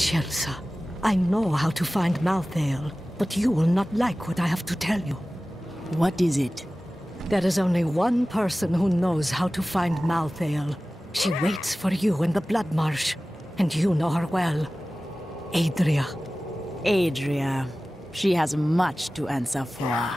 Chelsea. I know how to find Malthael, but you will not like what I have to tell you. What is it? There is only one person who knows how to find Malthael. She waits for you in the Blood Marsh, and you know her well. Adria. Adria. She has much to answer for.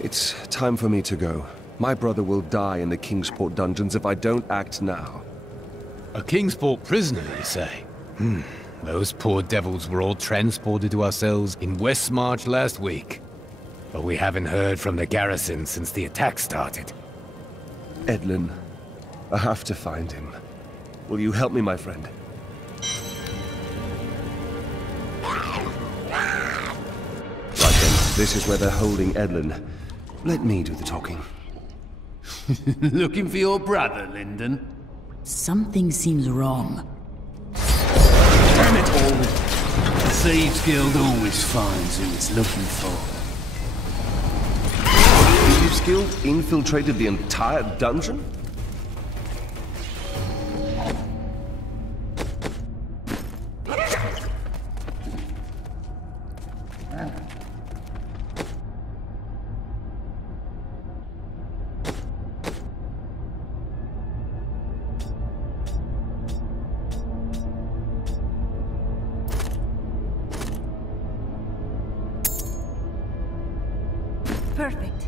It's time for me to go. My brother will die in the Kingsport dungeons if I don't act now. A Kingsport prisoner, you say? Those poor devils were all transported to our cells in Westmarch last week. But we haven't heard from the garrison since the attack started. Edlin, I have to find him. Will you help me, my friend? Right then, this is where they're holding Edlin. Let me do the talking. Looking for your brother, Lyndon? Something seems wrong. Damn it all! The Thieves Guild always finds who it's looking for. The Thieves Guild infiltrated the entire dungeon? Perfect.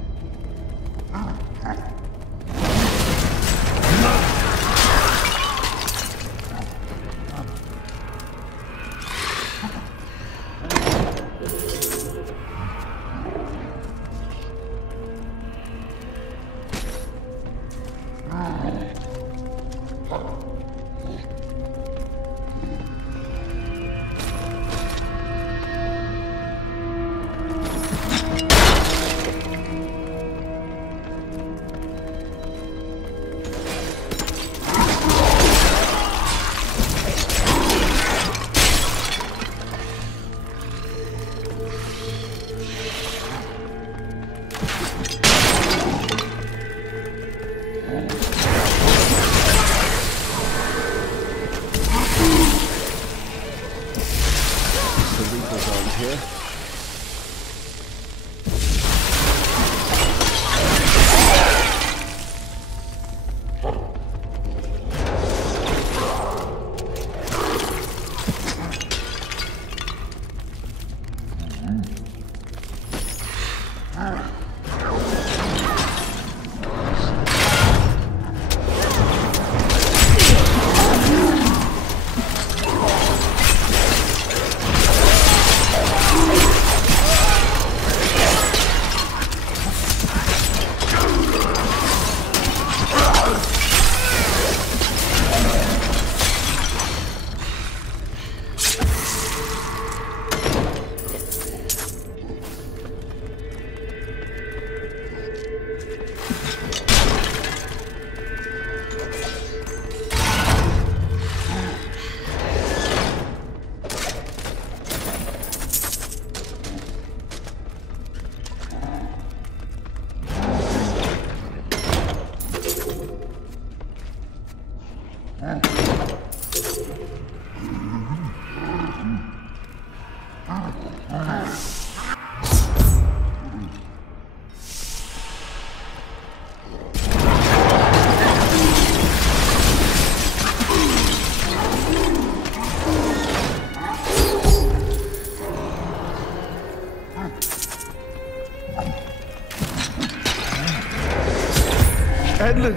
Edlin!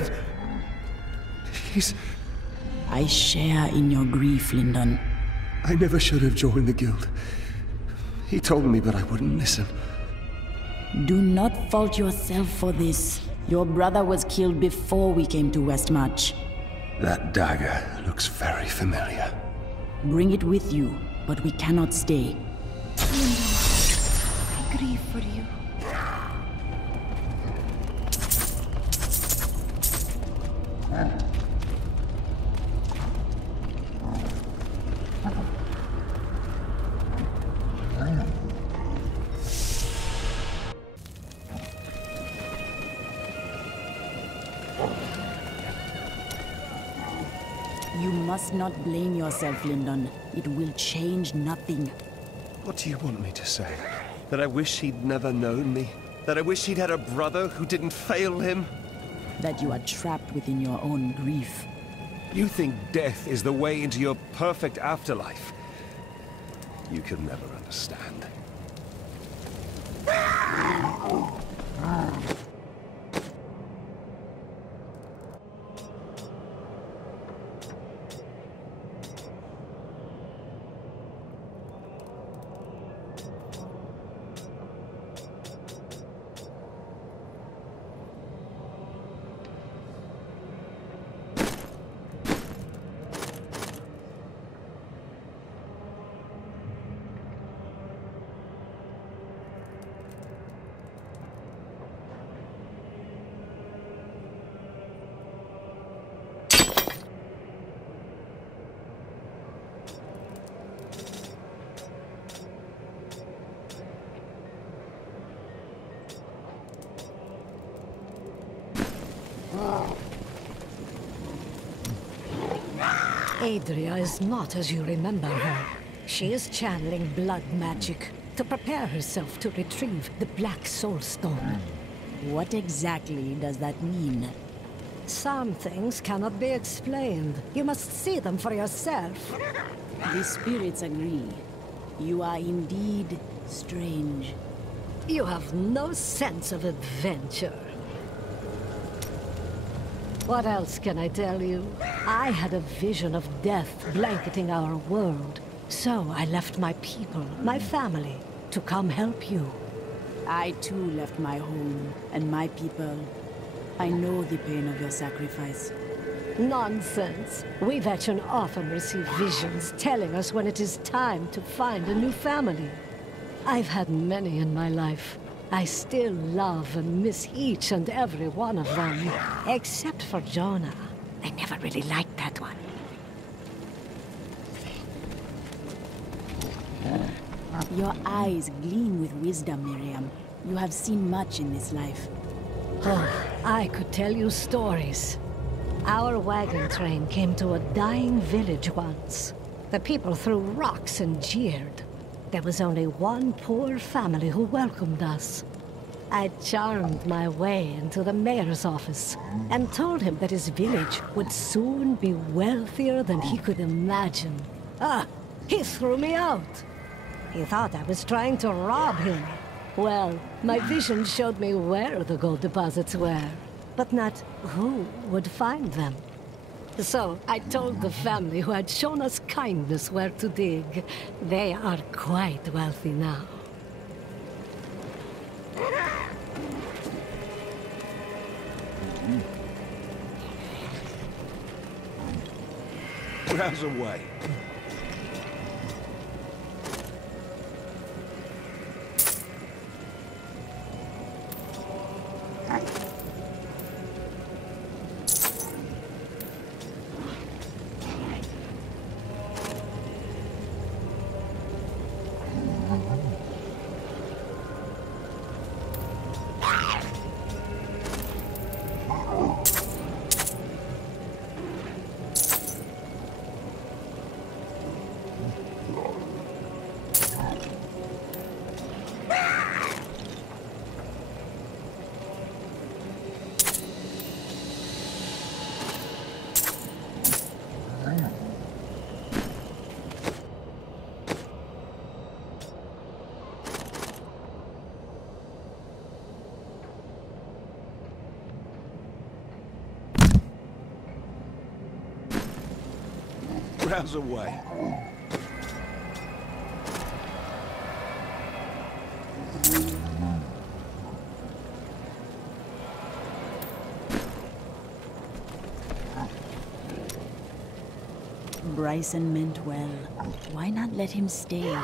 He's... I share in your grief, Lyndon. I never should have joined the guild. He told me, but I wouldn't listen. Do not fault yourself for this. Your brother was killed before we came to Westmarch. That dagger looks very familiar. Bring it with you, but we cannot stay. Lyndon, I grieve for you. You must not blame yourself, Lyndon. It will change nothing. What do you want me to say? That I wish he'd never known me? That I wish he'd had a brother who didn't fail him? That you are trapped within your own grief. You think death is the way into your perfect afterlife? You can never understand. Adria is not as you remember her. She is channeling blood magic to prepare herself to retrieve the Black Soul Stone. What exactly does that mean? Some things cannot be explained. You must see them for yourself. The spirits agree. You are indeed strange. You have no sense of adventure. What else can I tell you? I had a vision of death blanketing our world. So I left my people, my family, to come help you. I too left my home and my people. I know the pain of your sacrifice. Nonsense. We veteran often receive visions telling us when it is time to find a new family. I've had many in my life. I still love and miss each and every one of them. Except for Jonah. I never really liked that one. Your eyes gleam with wisdom, Miriam. You have seen much in this life. Oh, I could tell you stories. Our wagon train came to a dying village once. The people threw rocks and jeered. There was only one poor family who welcomed us. I charmed my way into the mayor's office and told him that his village would soon be wealthier than he could imagine. He threw me out. He thought I was trying to rob him. Well, my vision showed me where the gold deposits were, but not who would find them. So I told the family who had shown us kindness where to dig. They are quite wealthy now. Rouse away. Rouse away. Bryson meant well. Why not let him stay?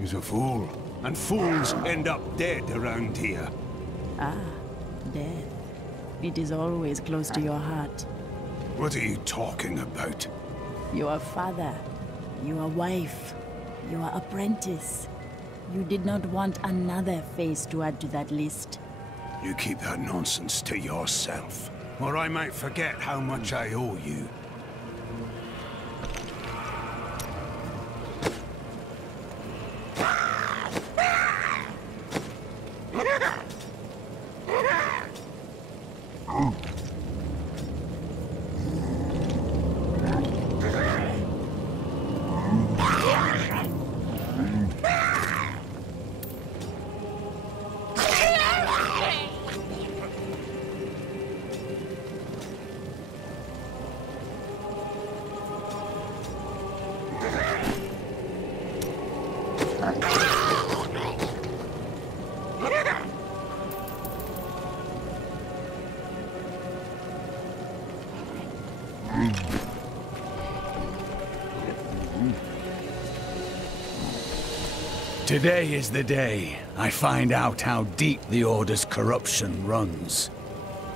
He's a fool. And fools end up dead around here. Ah, death. It is always close to your heart. What are you talking about? Your father, your wife, your apprentice. You did not want another face to add to that list. You keep that nonsense to yourself, or I might forget how much I owe you. Today is the day I find out how deep the Order's corruption runs.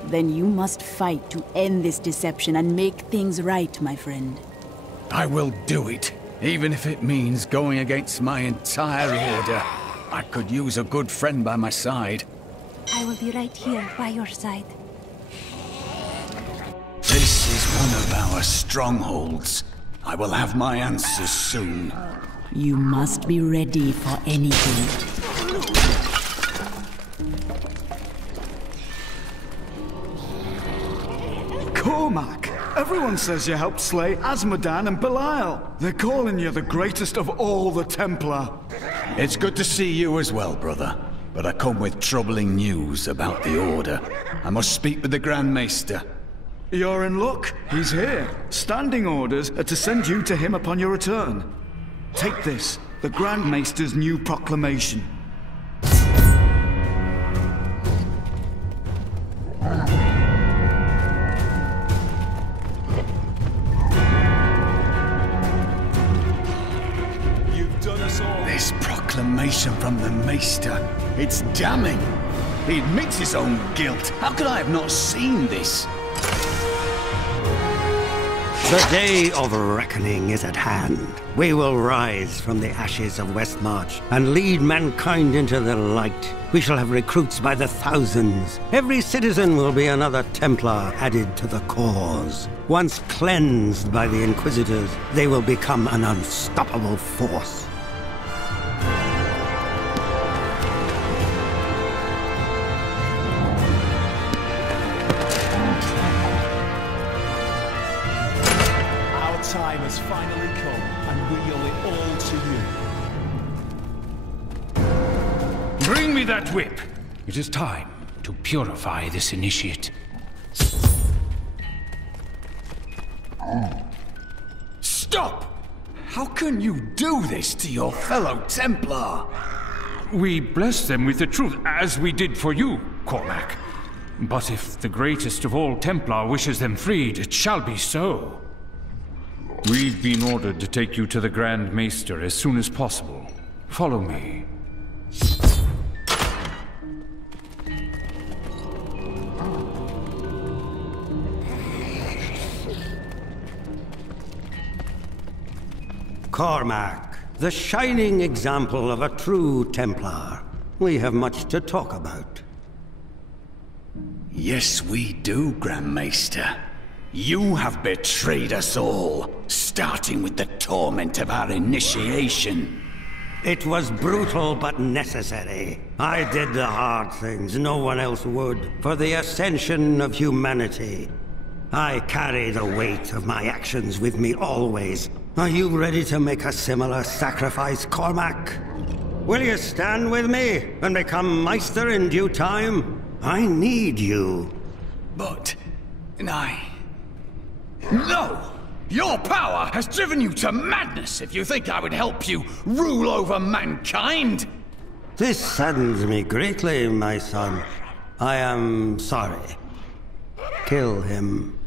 Then you must fight to end this deception and make things right, my friend. I will do it, even if it means going against my entire Order. I could use a good friend by my side. I will be right here by your side. This is one of our strongholds. I will have my answers soon. You must be ready for anything. Cormac! Everyone says you helped slay Azmodan and Belial. They're calling you the greatest of all the Templar. It's good to see you as well, brother. But I come with troubling news about the Order. I must speak with the Grand Maester. You're in luck. He's here. Standing orders are to send you to him upon your return. Take this, the Grand Maester's new proclamation. You've done us all. This proclamation from the Maester, it's damning. He admits his own guilt. How could I have not seen this? The day of reckoning is at hand. We will rise from the ashes of Westmarch and lead mankind into the light. We shall have recruits by the thousands. Every citizen will be another Templar added to the cause. Once cleansed by the Inquisitors, they will become an unstoppable force. Time has finally come, and we owe it all to you. Bring me that whip! It is time to purify this initiate. Stop! How can you do this to your fellow Templar? We bless them with the truth, as we did for you, Cormac. But if the greatest of all Templar wishes them freed, it shall be so. We've been ordered to take you to the Grand Maester as soon as possible. Follow me. Cormac, the shining example of a true Templar. We have much to talk about. Yes, we do, Grand Maester. You have betrayed us all, starting with the torment of our initiation. It was brutal but necessary. I did the hard things no one else would, for the ascension of humanity. I carry the weight of my actions with me always. Are you ready to make a similar sacrifice, Cormac? Will you stand with me and become Meister in due time? I need you. But... No! Your power has driven you to madness if you think I would help you rule over mankind! This saddens me greatly, my son. I am sorry. Kill him.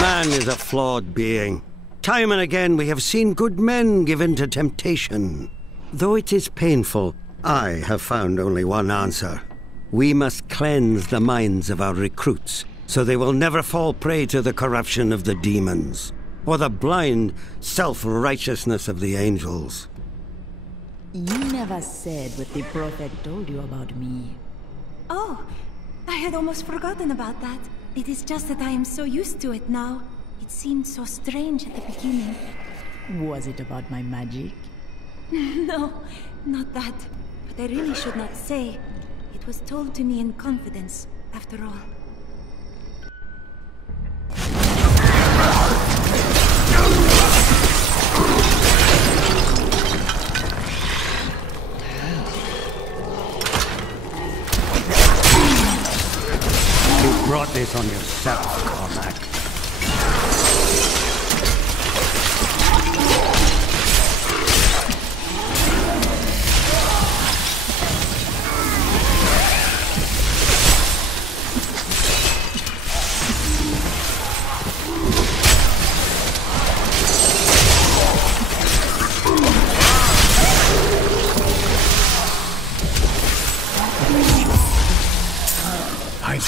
Man is a flawed being. Time and again we have seen good men give in to temptation. Though it is painful, I have found only one answer. We must cleanse the minds of our recruits, so they will never fall prey to the corruption of the demons, or the blind self-righteousness of the angels. You never said what the Prophet told you about me. Oh, I had almost forgotten about that. It is just that I am so used to it now. It seemed so strange at the beginning. Was it about my magic? No, not that. But I really should not say. It was told to me in confidence, after all. You brought this on yourself, Cormac.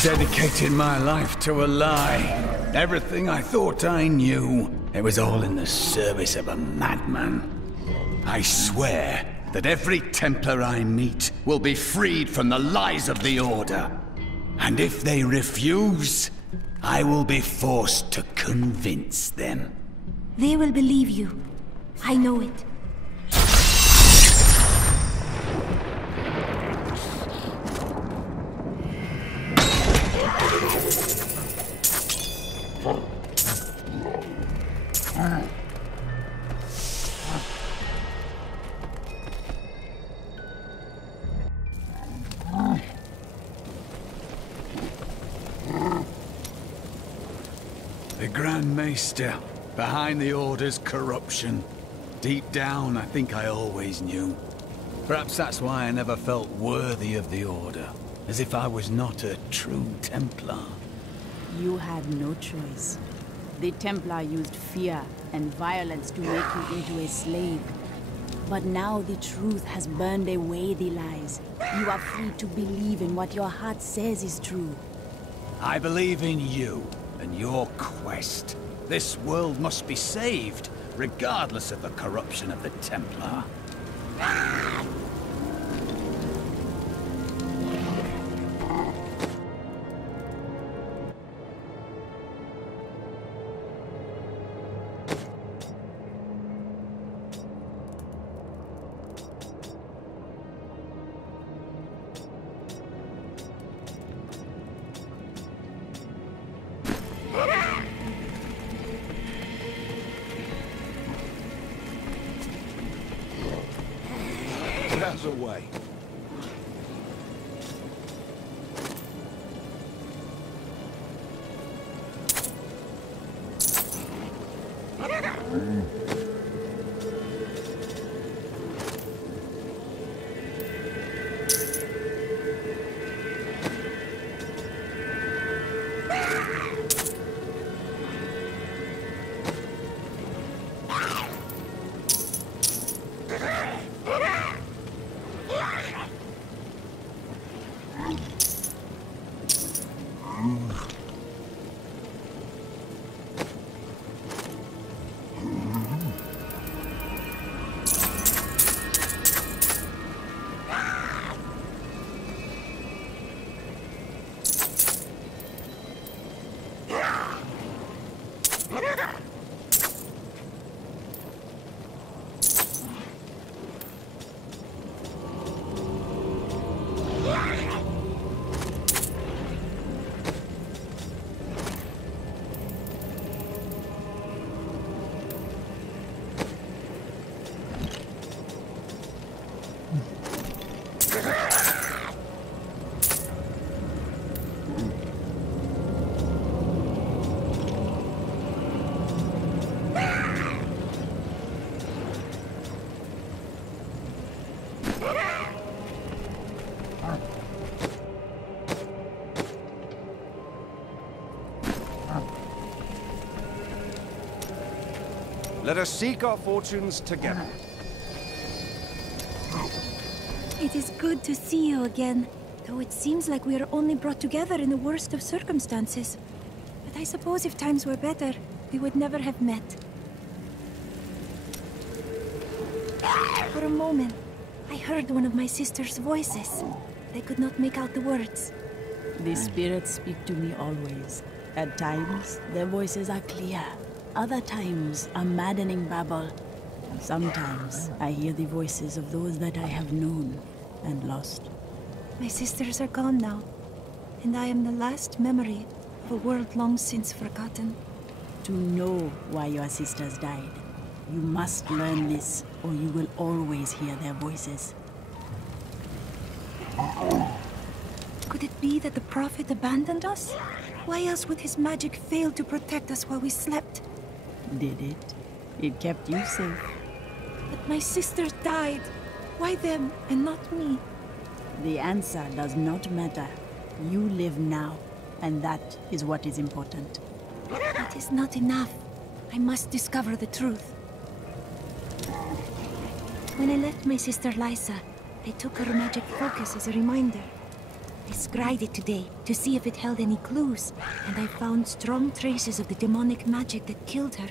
Dedicated my life to a lie. Everything I thought I knew, it was all in the service of a madman. I swear that every Templar I meet will be freed from the lies of the Order. And if they refuse, I will be forced to convince them. They will believe you. I know it. The Grand Maester, behind the Order's corruption. Deep down, I think I always knew. Perhaps that's why I never felt worthy of the Order, as if I was not a true Templar. You had no choice. The Templar used fear and violence to make you into a slave. But now the truth has burned away the lies. You are free to believe in what your heart says is true. I believe in you and your quest. This world must be saved, regardless of the corruption of the Templar. Away. Let us seek our fortunes together. It is good to see you again, though it seems like we are only brought together in the worst of circumstances. But I suppose if times were better, we would never have met. For a moment, I heard one of my sister's voices. I could not make out the words. The spirits speak to me always. At times, their voices are clear. Other times, a maddening babble. Sometimes, I hear the voices of those that I have known and lost. My sisters are gone now, and I am the last memory of a world long since forgotten. To know why your sisters died, you must learn this, or you will always hear their voices. Could it be that the Prophet abandoned us? Why else would his magic fail to protect us while we slept? Did it? It kept you safe. But my sisters died. Why them and not me? The answer does not matter. You live now, and that is what is important. It is not enough. I must discover the truth. When I left my sister Lysa, I took her magic focus as a reminder. I scryed it today to see if it held any clues, and I found strong traces of the demonic magic that killed her.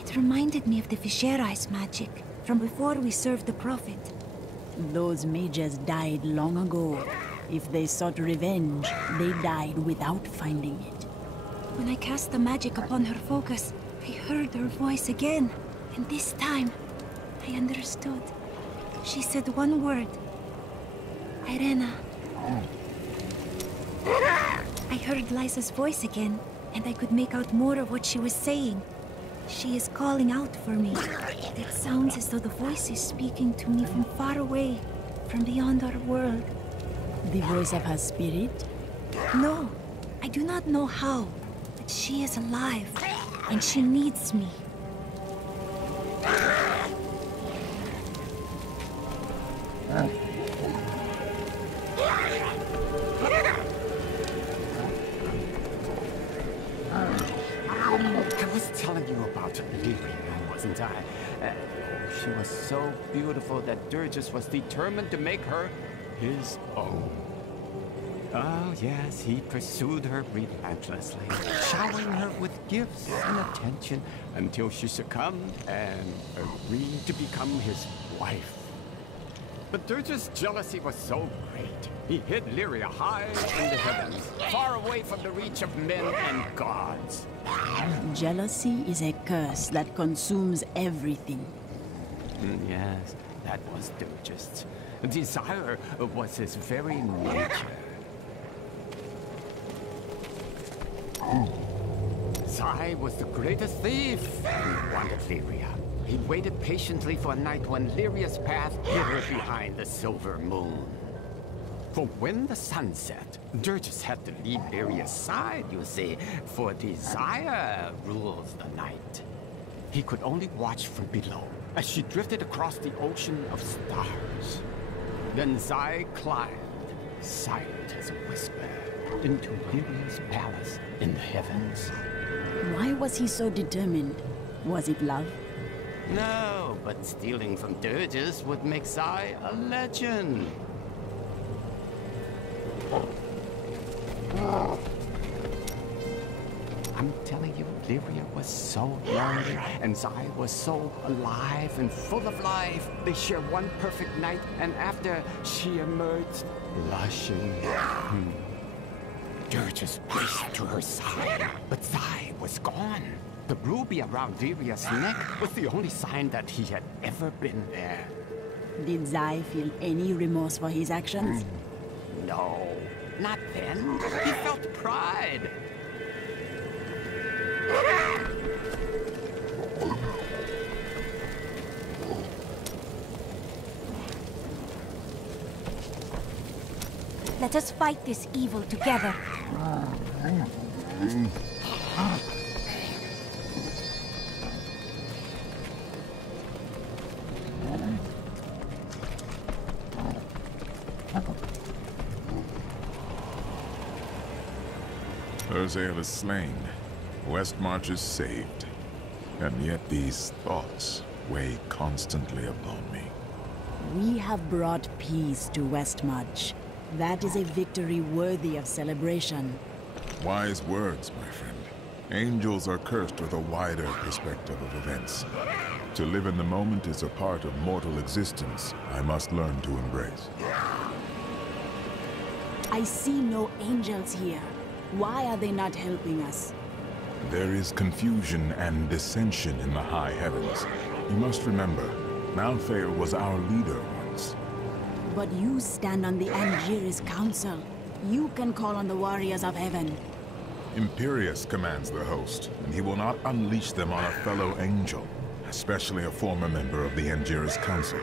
It reminded me of the Fischeri's magic from before we served the Prophet. Those mages died long ago. If they sought revenge, they died without finding it. When I cast the magic upon her focus, I heard her voice again, and this time, I understood. She said one word. Irena. I heard Lysa's voice again, and I could make out more of what she was saying. She is calling out for me. It sounds as though the voice is speaking to me from far away, from beyond our world. The voice of her spirit? No, I do not know how, but she is alive, and she needs me. I was telling you about Lyria, wasn't I? She was so beautiful that Durgus was determined to make her his own. Oh, yes, he pursued her relentlessly, showering her with gifts and attention until she succumbed and agreed to become his wife. But Durgus' jealousy was so great, he hid Lyria high in the heavens, far away from the reach of men and gods. Jealousy is a curse that consumes everything. Yes, that was Durgus. Desire was his very nature. Zai was the greatest thief and wanted Lyria. He waited patiently for a night when Lyria's path hid her behind the silver moon. For when the sun set, Durgus had to leave Lyria's side, you see, for desire rules the night. He could only watch from below as she drifted across the ocean of stars. Then Zai climbed, silent as a whisper, into Lyria's palace in the heavens. Why was he so determined? Was it love? No, but stealing from Durgus would make Zai a legend. I'm telling you, Lyria was so young, and Zai was so alive and full of life. They shared one perfect night, and after, she emerged blushing. Durgus raced to her side, but Zai was gone. The ruby around Lyria's neck was the only sign that he had ever been there. Did Zai feel any remorse for his actions? No, not then. He felt pride. Let us fight this evil together. Urzael is slain. Westmarch is saved. And yet these thoughts weigh constantly upon me. We have brought peace to Westmarch. That is a victory worthy of celebration. Wise words, my friend. Angels are cursed with a wider perspective of events. To live in the moment is a part of mortal existence I must learn to embrace. I see no angels here. Why are they not helping us? There is confusion and dissension in the high heavens. You must remember, Malthael was our leader once. But you stand on the Angiris Council. You can call on the warriors of heaven. Imperius commands the host, and he will not unleash them on a fellow angel, especially a former member of the Angiris Council.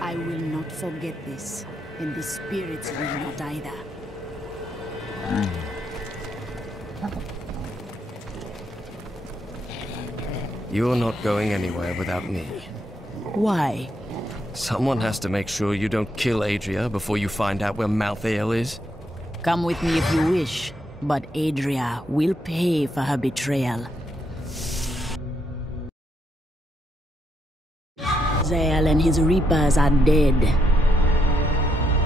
I will not forget this, and the spirits will not either. You're not going anywhere without me. Why? Someone has to make sure you don't kill Adria before you find out where Malthael is. Come with me if you wish, but Adria will pay for her betrayal. Zael and his Reapers are dead.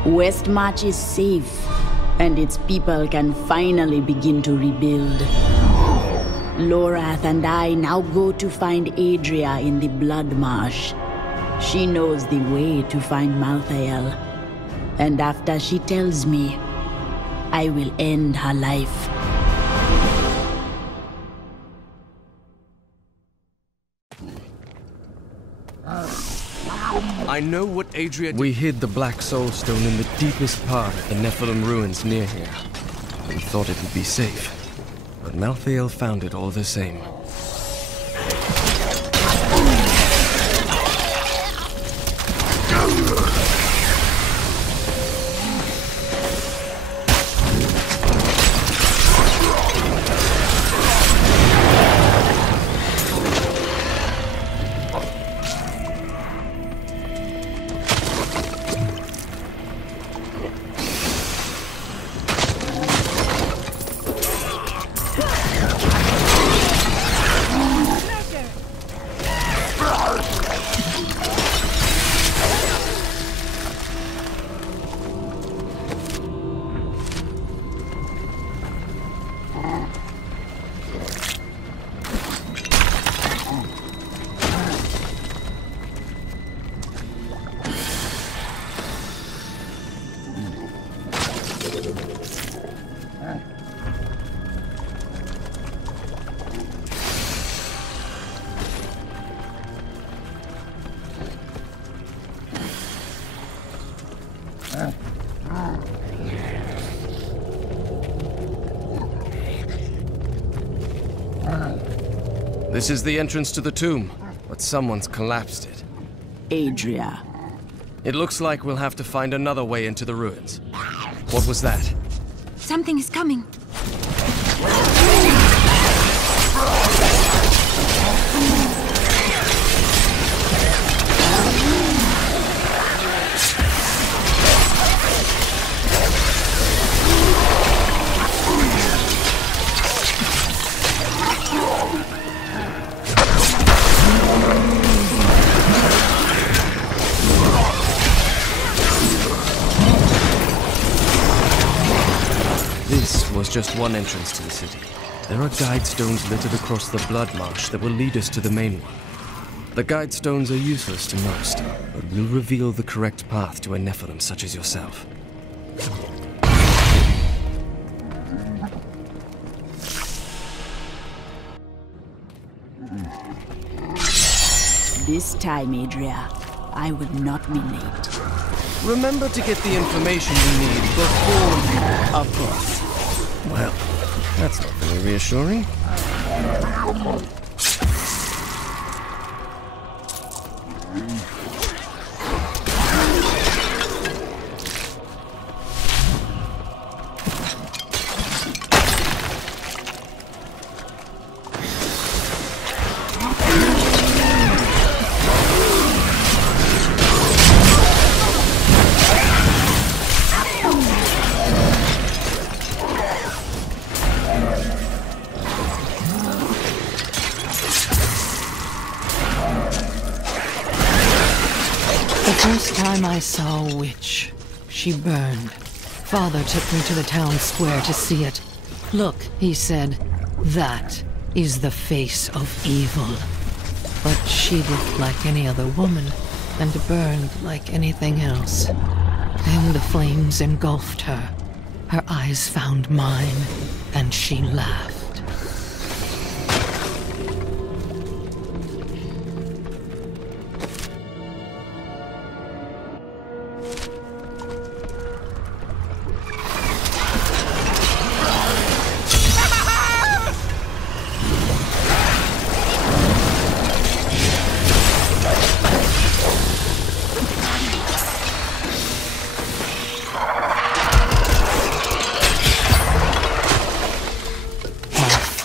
Westmarch is safe, and its people can finally begin to rebuild. Lorath and I now go to find Adria in the Blood Marsh. She knows the way to find Malthael, and after she tells me, I will end her life. I know what Adria did. We hid the Black Soul Stone in the deepest part of the Nephilim ruins near here. We thought it would be safe, but Malthael found it all the same. This is the entrance to the tomb, but someone's collapsed it. Adria. It looks like we'll have to find another way into the ruins. What was that? Something is coming. Was just one entrance to the city. There are guide stones littered across the Blood Marsh that will lead us to the main one. The guide stones are useless to most, but will reveal the correct path to a Nephilim such as yourself. This time, Adria, I will not be late. Remember to get the information you need before... Of course. Well, that's not very reassuring. First time I saw a witch, she burned. Father took me to the town square to see it. Look, he said, that is the face of evil. But she looked like any other woman, and burned like anything else. Then the flames engulfed her. Her eyes found mine, and she laughed.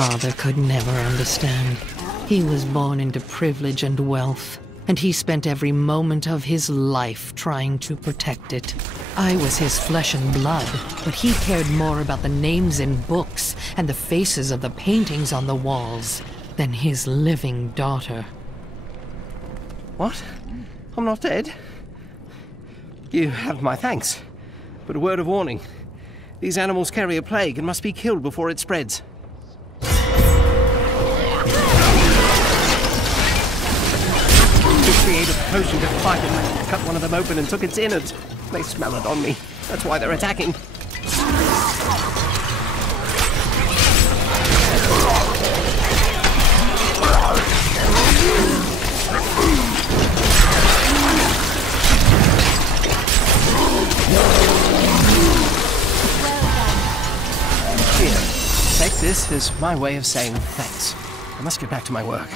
father could never understand. He was born into privilege and wealth, and he spent every moment of his life trying to protect it. I was his flesh and blood, but he cared more about the names in books and the faces of the paintings on the walls than his living daughter. What? I'm not dead? You have my thanks, but a word of warning. These animals carry a plague and must be killed before it spreads. Created a potion to fight it. I cut one of them open and took its innards. They smell it on me. That's why they're attacking. Here, take this as my way of saying thanks. I must get back to my work.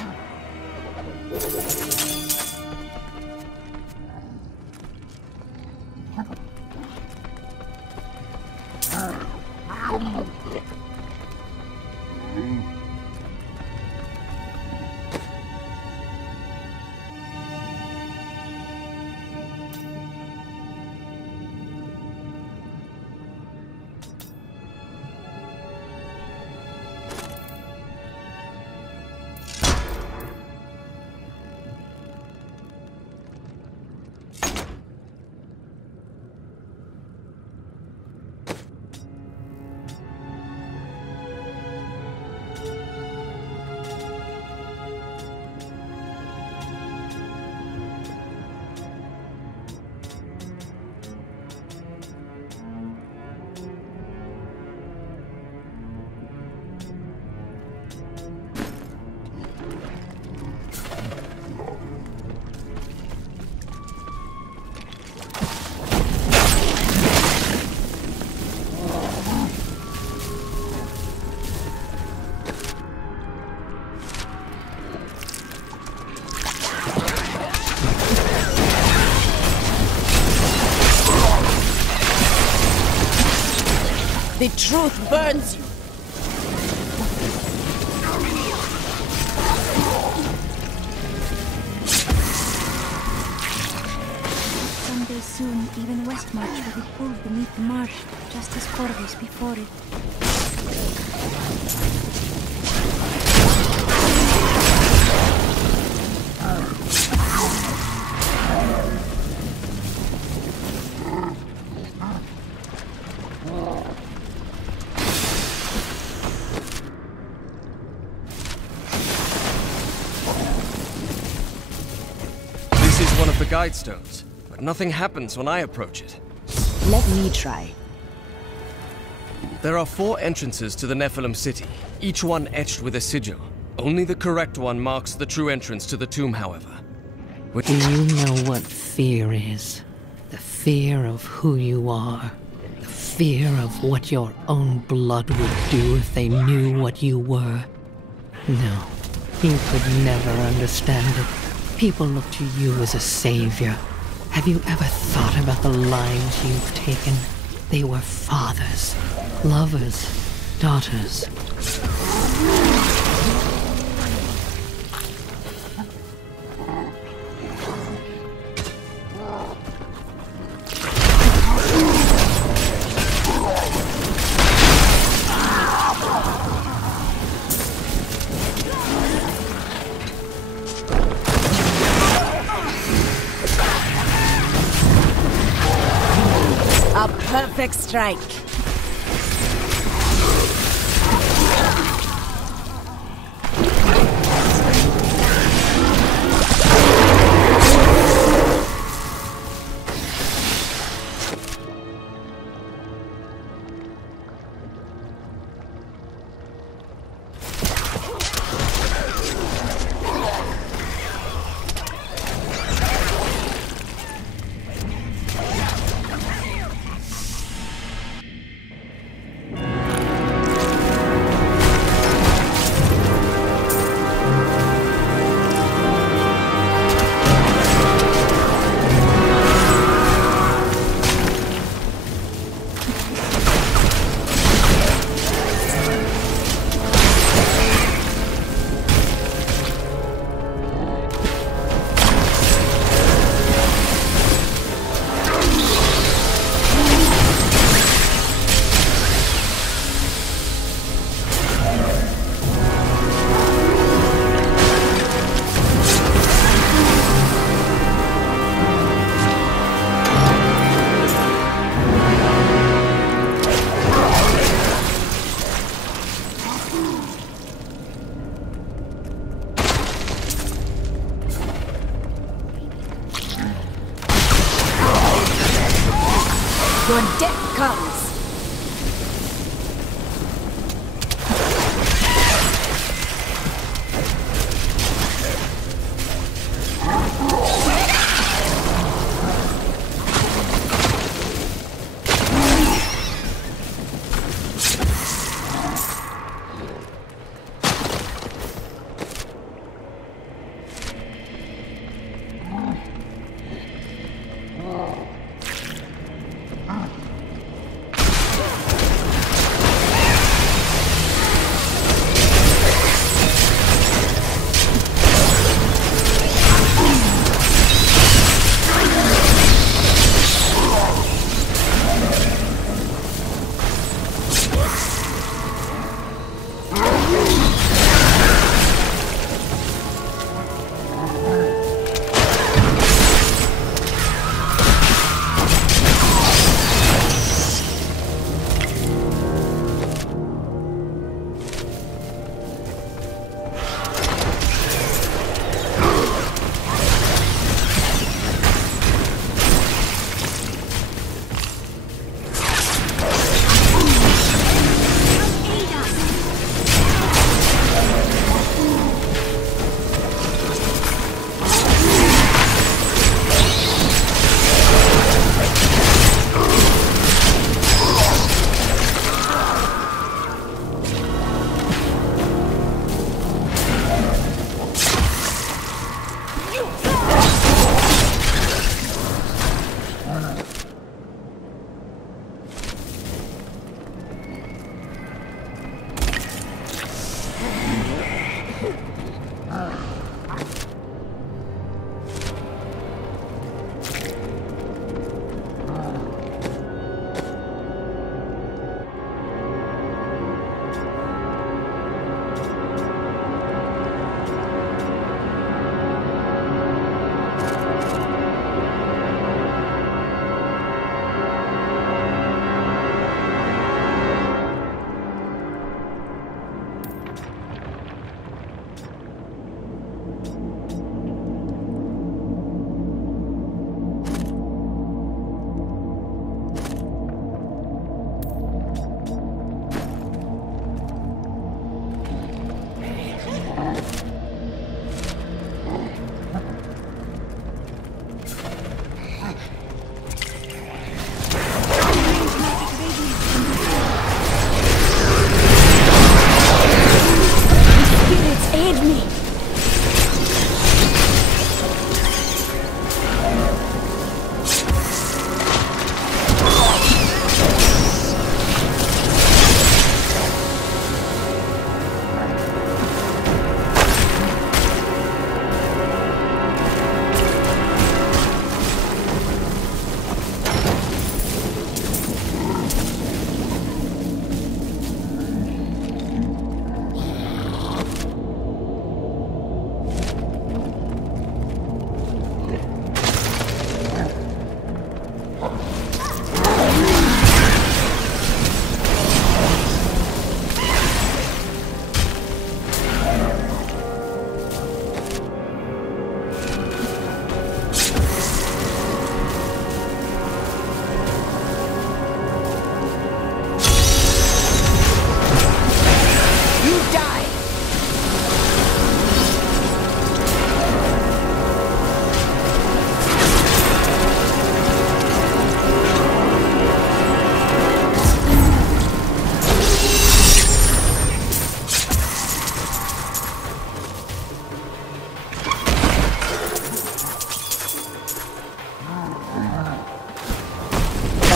The truth burns you. Someday soon, even Westmarch will be pulled beneath the marsh, just as Corvus before it. One of the guide stones, but nothing happens when I approach it. Let me try. There are 4 entrances to the Nephilim city, each one etched with a sigil. Only the correct one marks the true entrance to the tomb, however. Do you know what fear is? The fear of who you are. The fear of what your own blood would do if they knew what you were. No, you could never understand it. People look to you as a savior. Have you ever thought about the lives you've taken? They were fathers, lovers, daughters. A perfect strike. comes.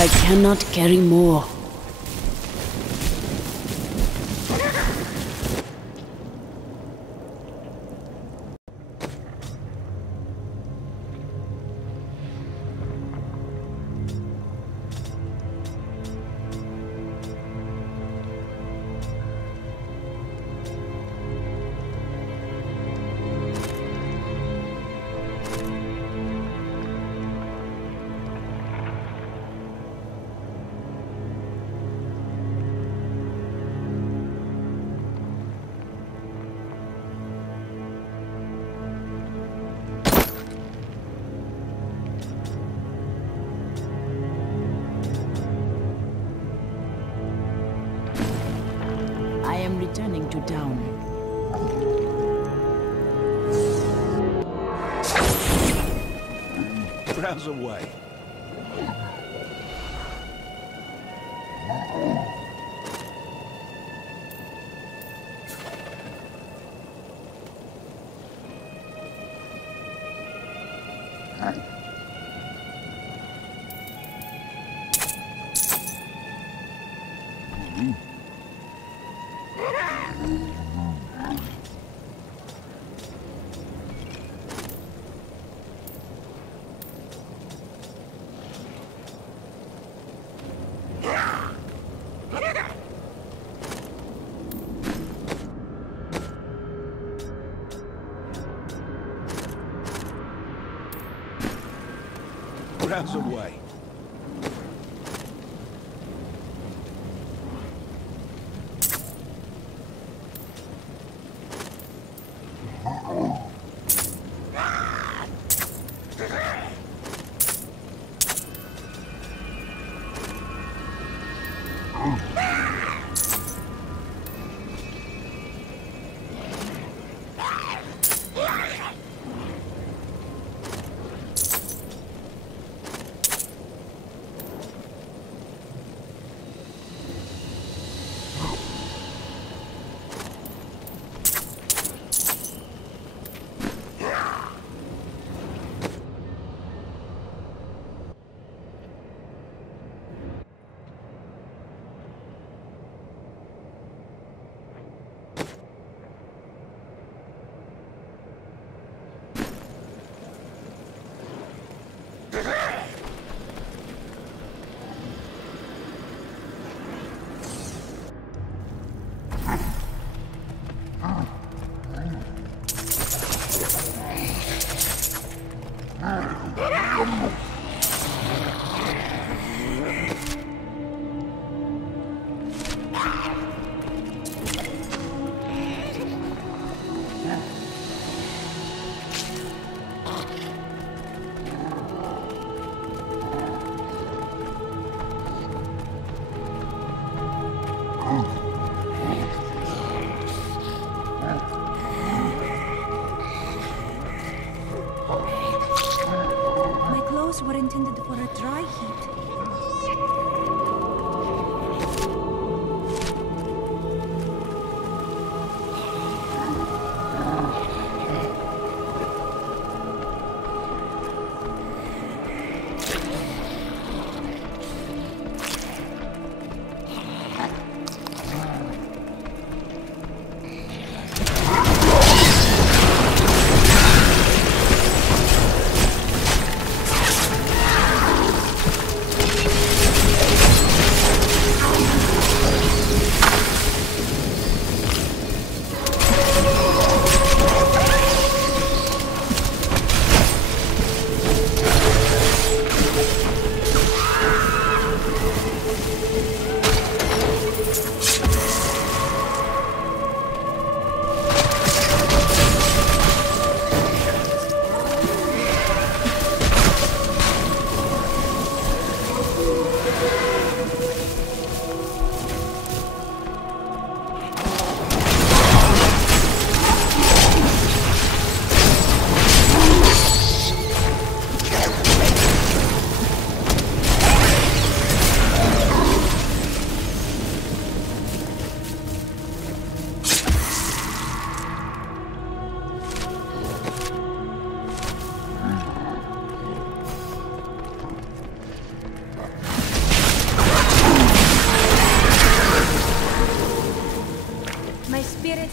I cannot carry more. am returning to town. Browse away. Browse away. Were intended for a dry heat.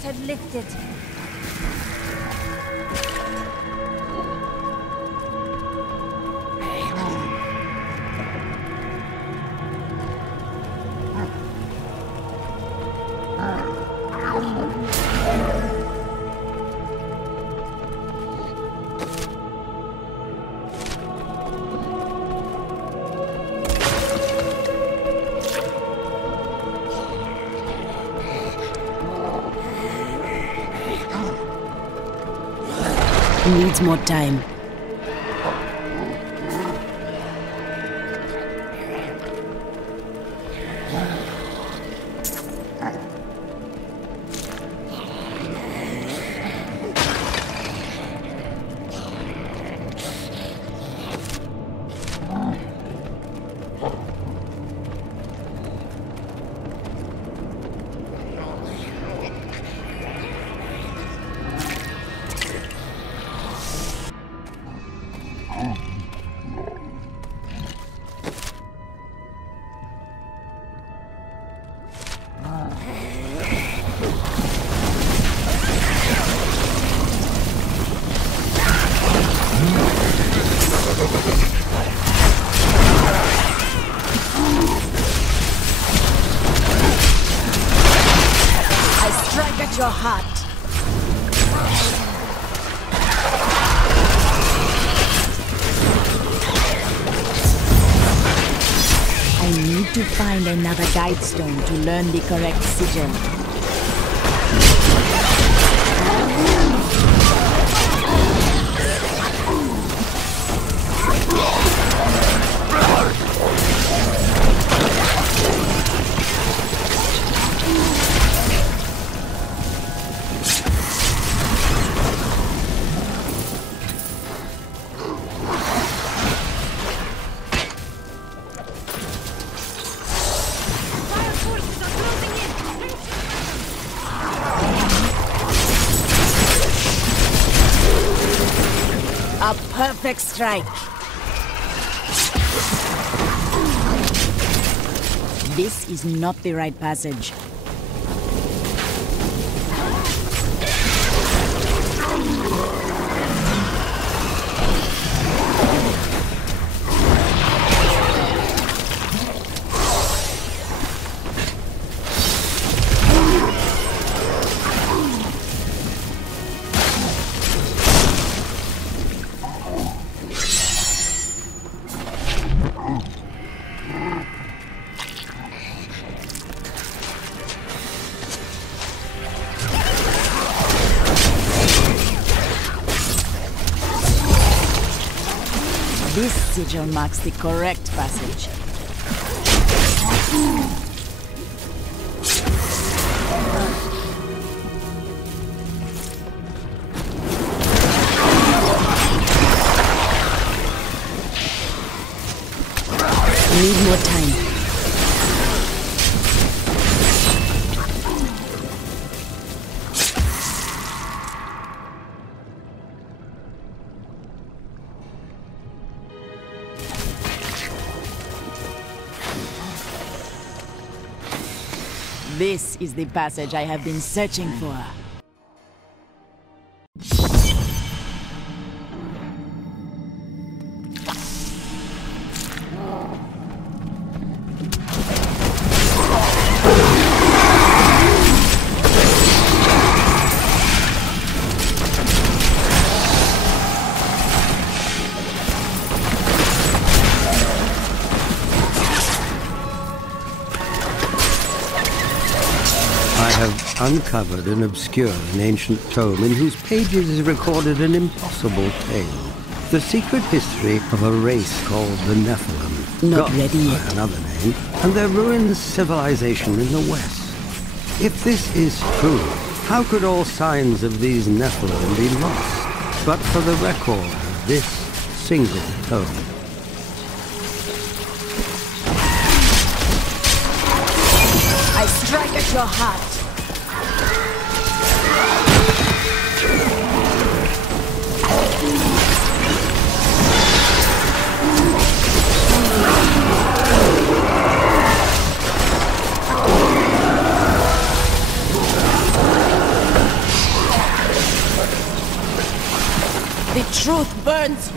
Had lifted. Needs more time. at your heart. I need to find another guide stone to learn the correct sigil. A perfect strike. This is not the right passage. This sigil marks the correct passage. Need more time. This is the passage I have been searching for. Uncovered an obscure and ancient tome in whose pages is recorded an impossible tale. The secret history of a race called the Nephilim. Not ready yet. By another name, and their ruined civilization in the west. If this is true, how could all signs of these Nephilim be lost, but for the record of this single tome? I strike at your heart. The truth burns.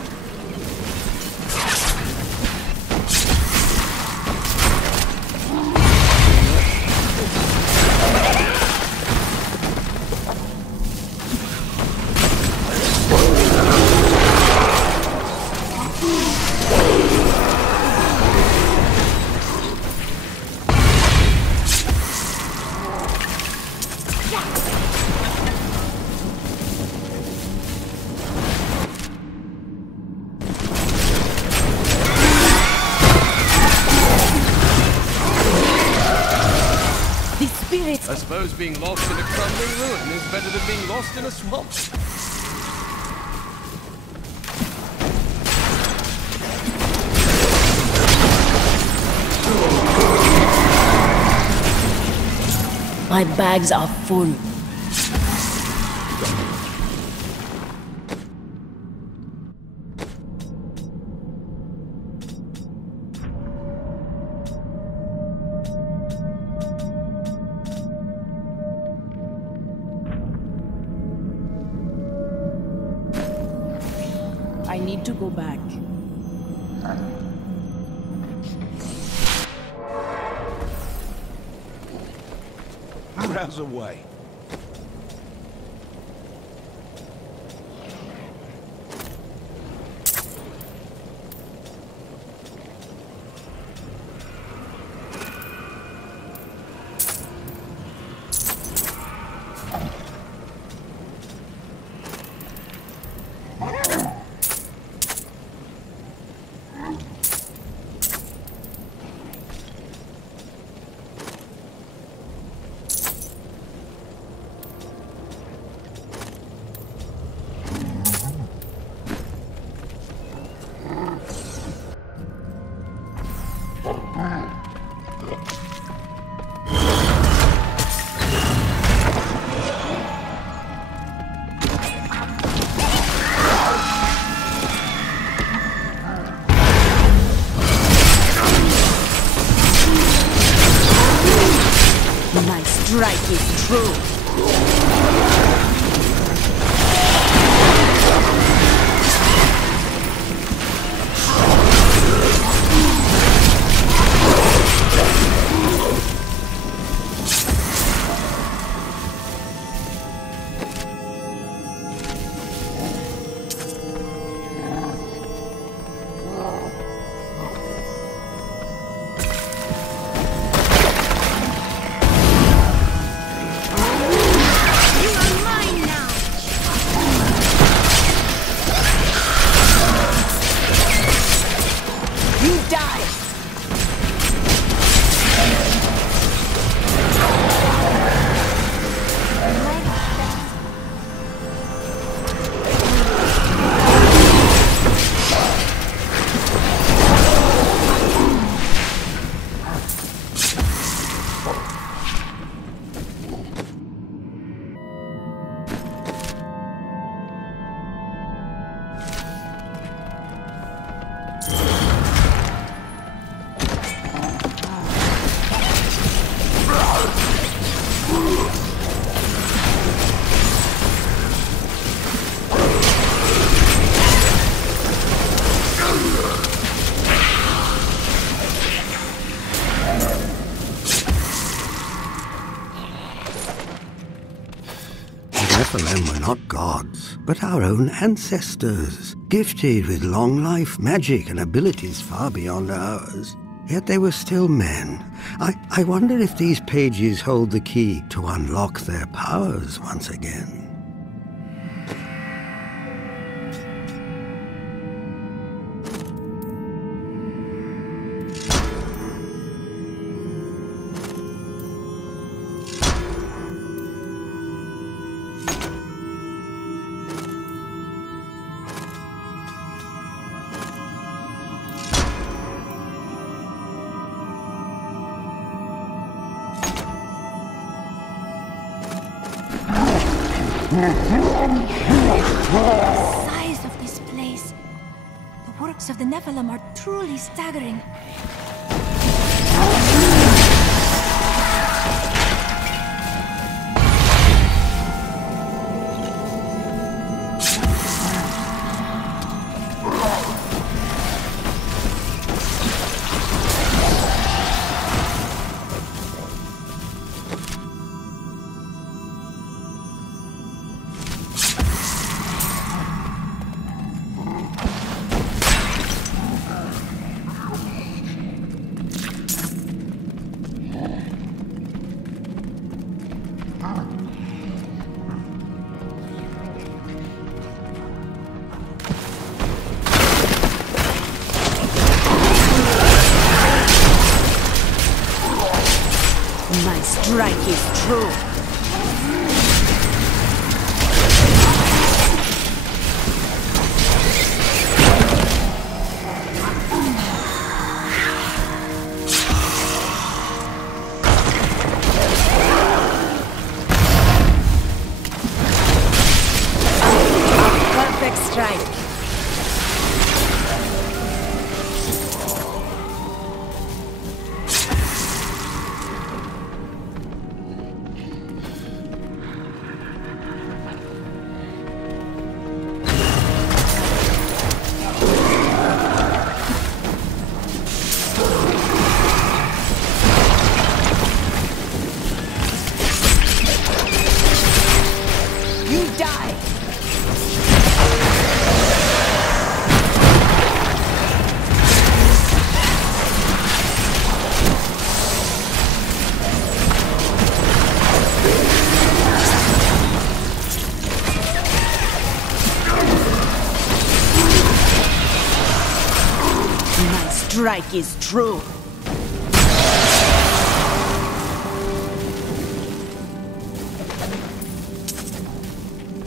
I suppose being lost in a crumbling ruin is better than being lost in a swamp. My bags are full. I need to go back. Browse away. strike is true. Nephilim were not gods, but our own ancestors, gifted with long life, magic, and abilities far beyond ours. Yet they were still men. I wonder if these pages hold the key to unlock their powers once again. The size of this place. The works of the Nephilim are truly staggering. My strike is true. Perfect strike. You die! My strike is true.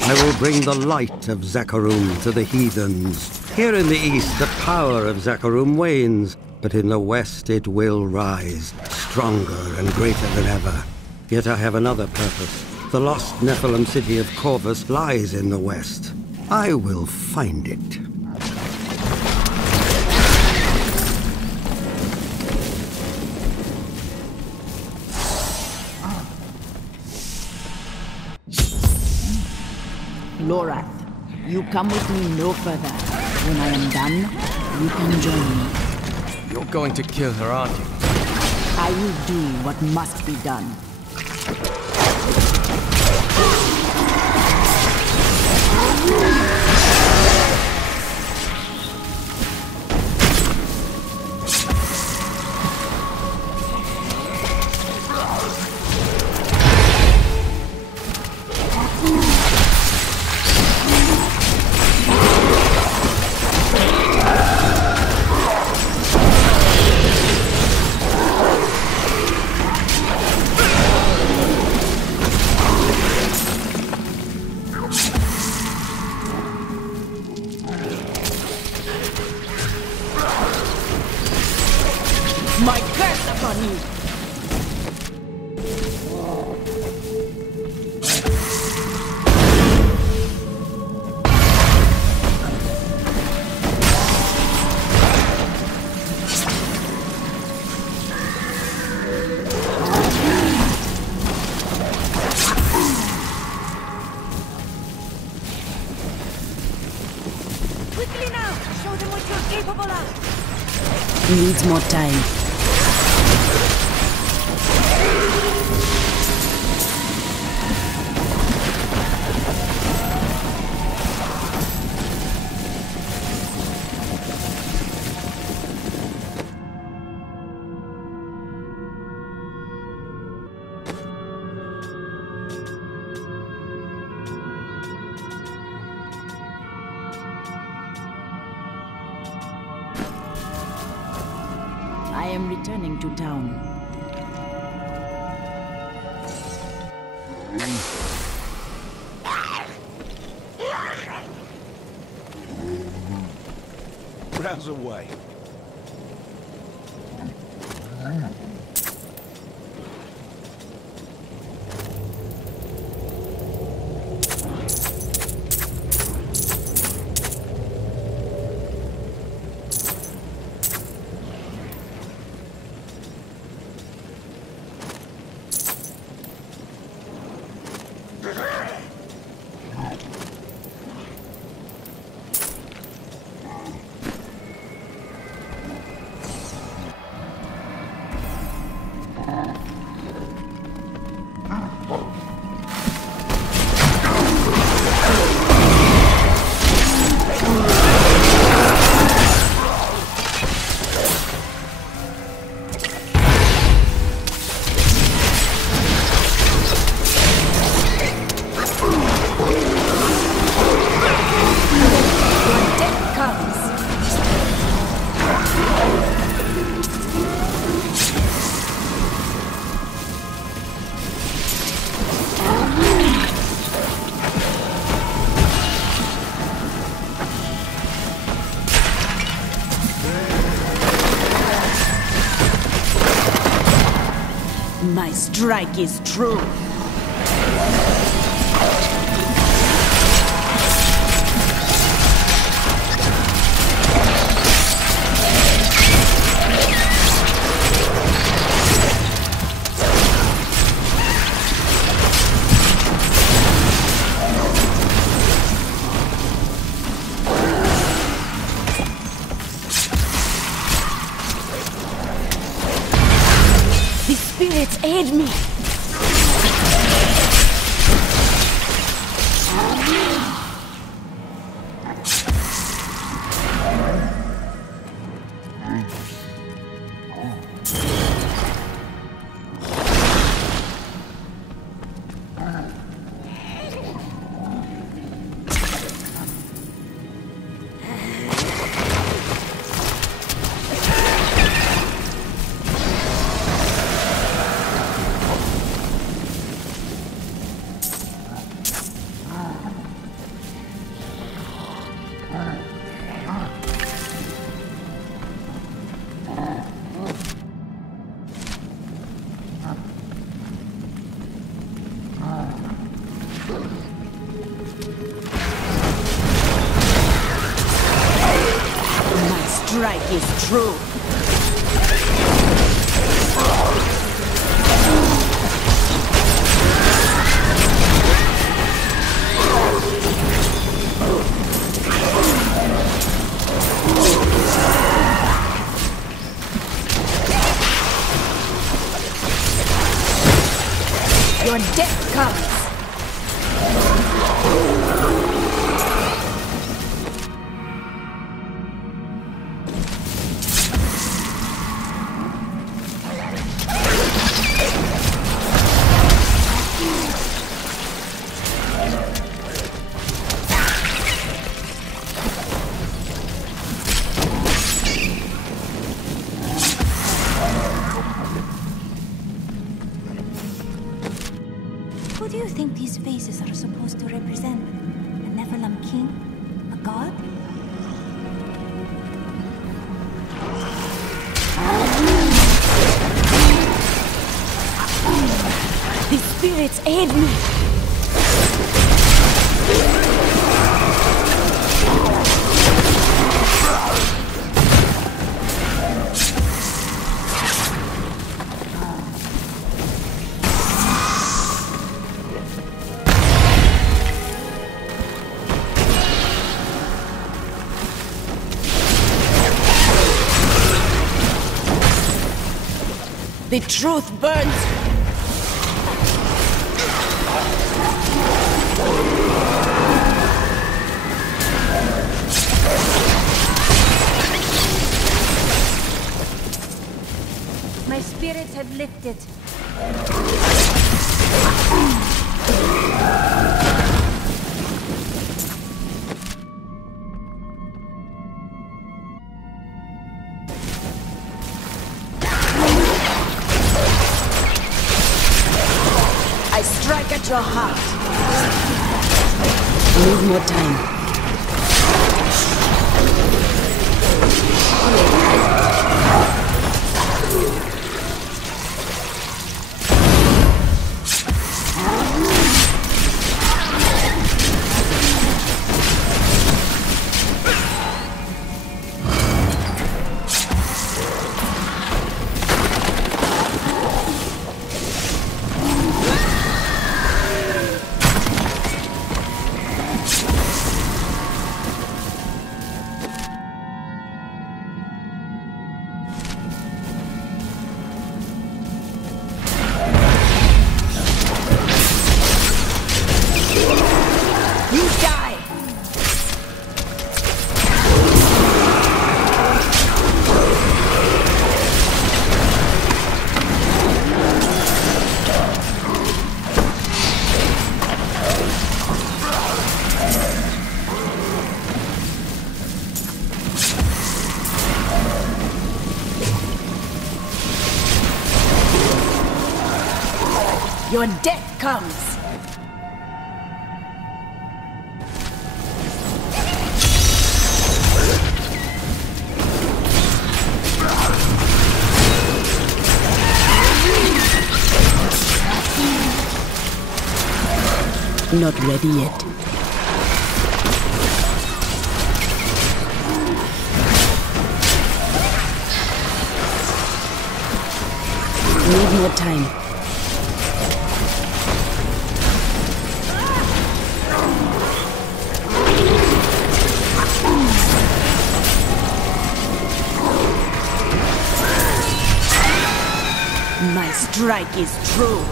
I will bring the light of Zakarum to the heathens. Here in the east, the power of Zakarum wanes, but in the west it will rise, stronger and greater than ever. Yet I have another purpose. The lost Nephilim city of Corvus lies in the west. I will find it. Lorath. You come with me no further. When I am done, you can join me. You're going to kill her, aren't you? I will do what must be done. My curse upon you! Quickly now! Show them what you're capable of! Needs more time. I am returning to town. Browse away. My strike is true. The spirits aid me! Strike is true. Your death comes! Who do you think these faces are supposed to represent? A Nephilim king? A god? The spirits aid me! The truth burns! My spirits have lifted. I strike at your heart. Need more time. Your death comes! Not ready yet. Need more time. My strike is true.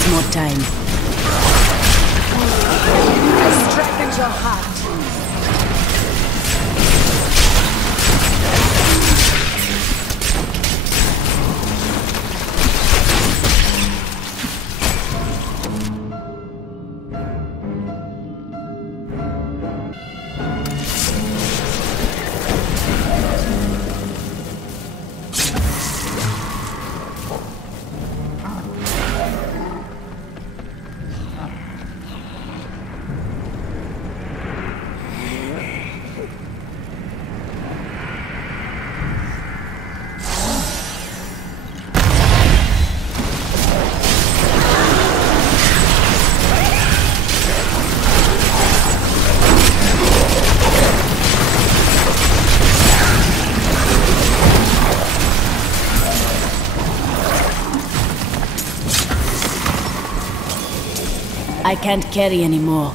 needs more time. Strengthen your heart. I can't carry anymore.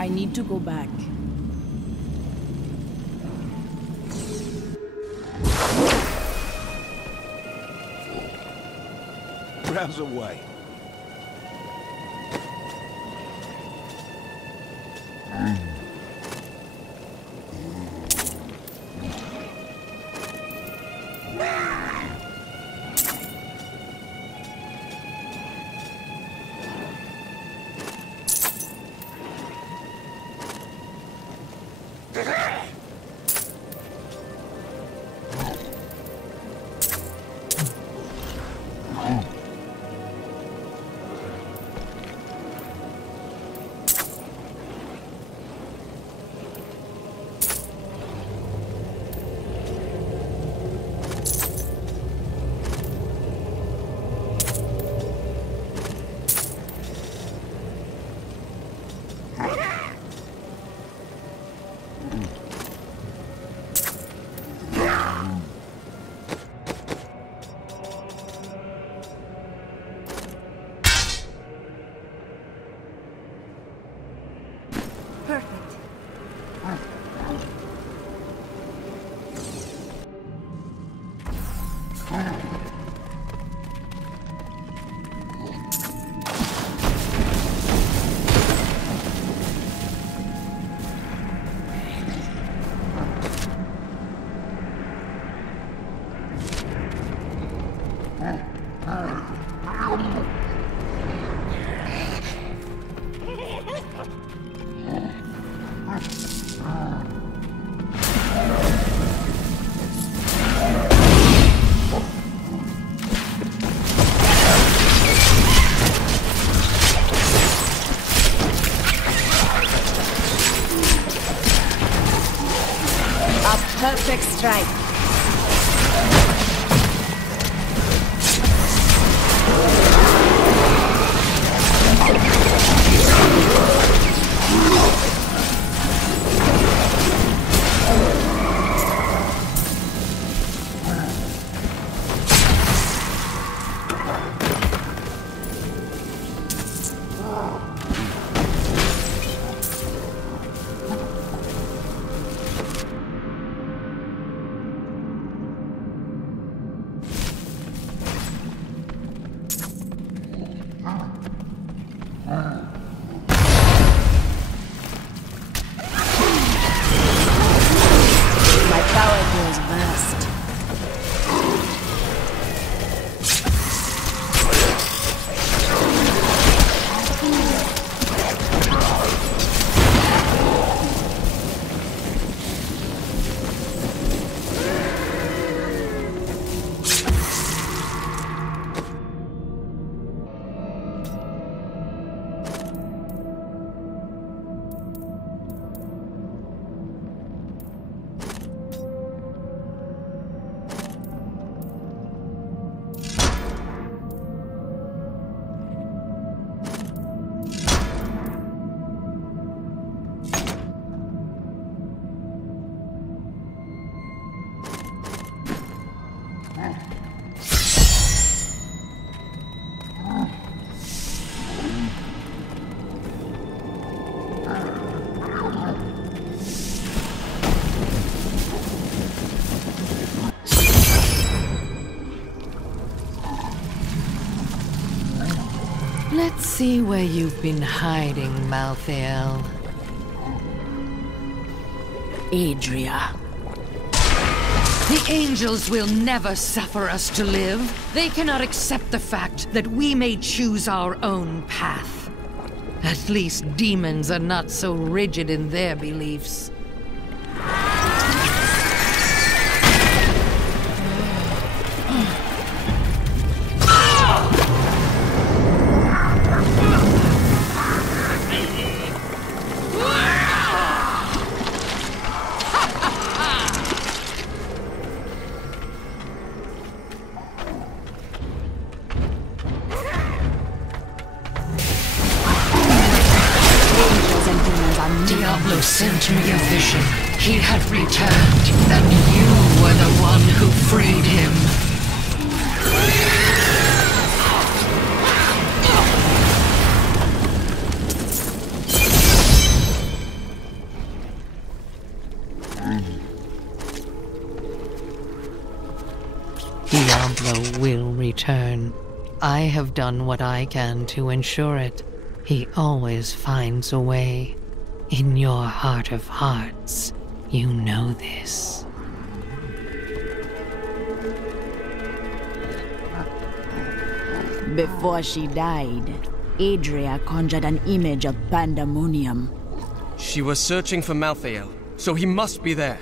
I need to go back. Browse away. Perfect strike. see where you've been hiding, Malthael. Adria. The angels will never suffer us to live. They cannot accept the fact that we may choose our own path. At least demons are not so rigid in their beliefs. Diablo sent me a vision. He had returned, and you were the one who freed him. Diablo will return. I have done what I can to ensure it. He always finds a way. In your heart of hearts, you know this. Before she died, Adria conjured an image of pandemonium. She was searching for Malthael, so he must be there.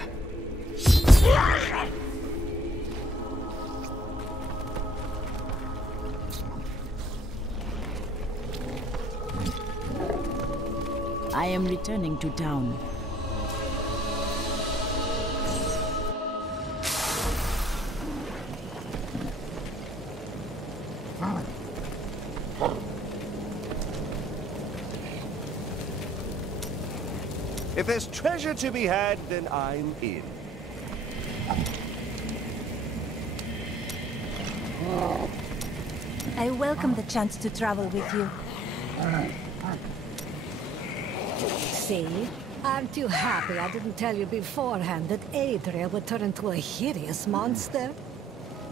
I am returning to town. If there's treasure to be had, then I'm in. I welcome the chance to travel with you. See? Aren't you happy I didn't tell you beforehand that Adria would turn into a hideous monster?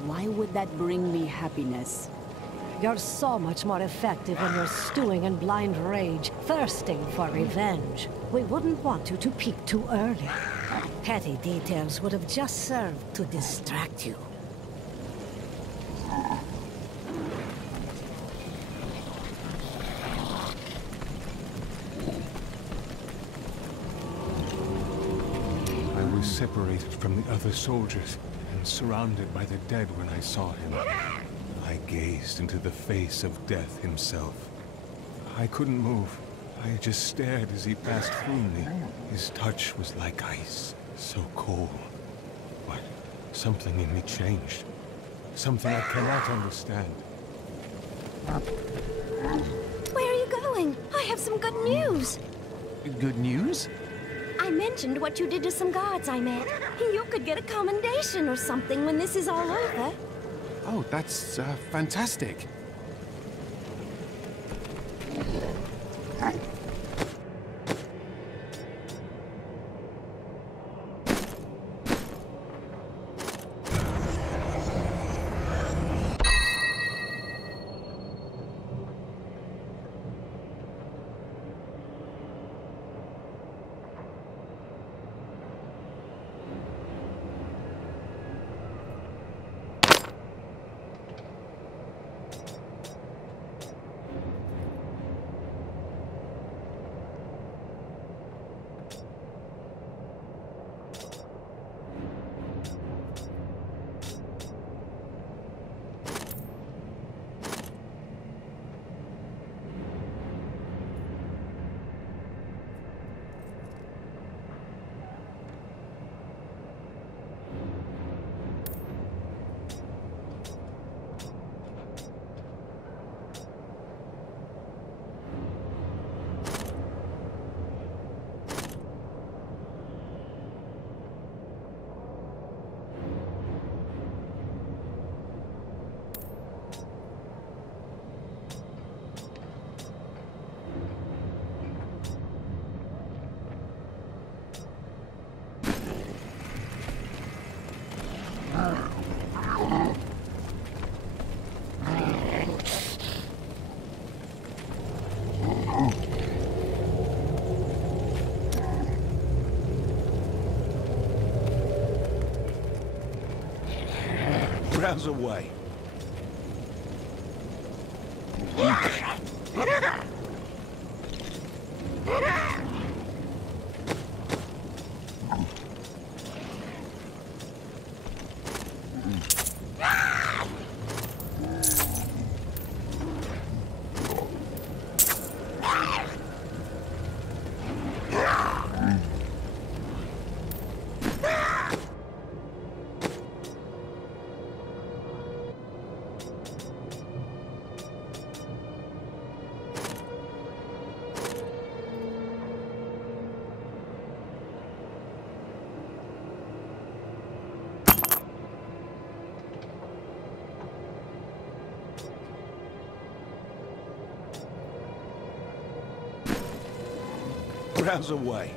Why would that bring me happiness? You're so much more effective when you're stewing in blind rage, thirsting for revenge. We wouldn't want you to peak too early. Petty details would have just served to distract you. Separated from the other soldiers and surrounded by the dead when I saw him. I gazed into the face of death himself. I couldn't move. I just stared as he passed through me. His touch was like ice, so cold. But something in me changed. Something I cannot understand. Where are you going? I have some good news. Good news? I mentioned what you did to some guards I met. You could get a commendation or something when this is all over. Oh, that's fantastic. Rouse away. Rouse away.